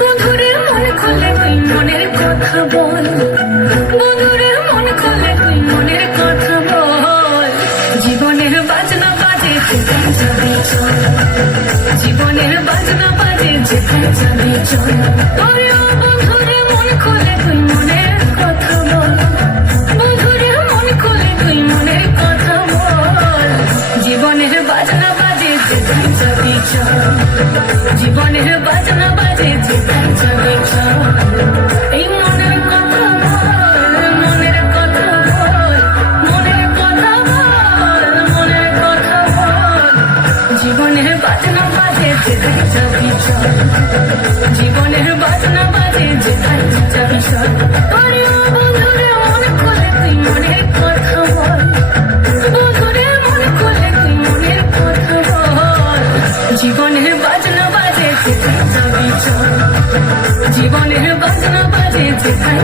বন্ধুরে মন খুলে তুই মনের কথা বল, বন্ধুরে মন খুলে তুই মনের কথা বল। জীবনের বাজনা বাজে যেখানে যাবি চল, জীবনের বাজনা বাজে যেখানে যাবি চল। বন্ধুরে মন খুলে তুই মনের কথা বল, বন্ধুরে মন খুলে তুই মনের কথা বল। জীবনের বাজনা বাজে যেখানে যাবি চল, জীবনের বাজনা বাজে যেখানে যাবি চল। এই মনের কথা বল, মনের কথা বল, মনের কথা বল, মনের কথা বল। জীবনের বাজনা বাজে যেখানে যাবি চল, জীবনের বাজনা বাজে যেখানে যাবি চল। বন্ধুরে মন খুলে তুই মনের কথা বল, বন্ধুরে মন খুলে তুই মনের কথা বল। জীবনের বাজনা বাজে যেখানে যাবি চল, জীবনের বাজনা বাজে যেখানে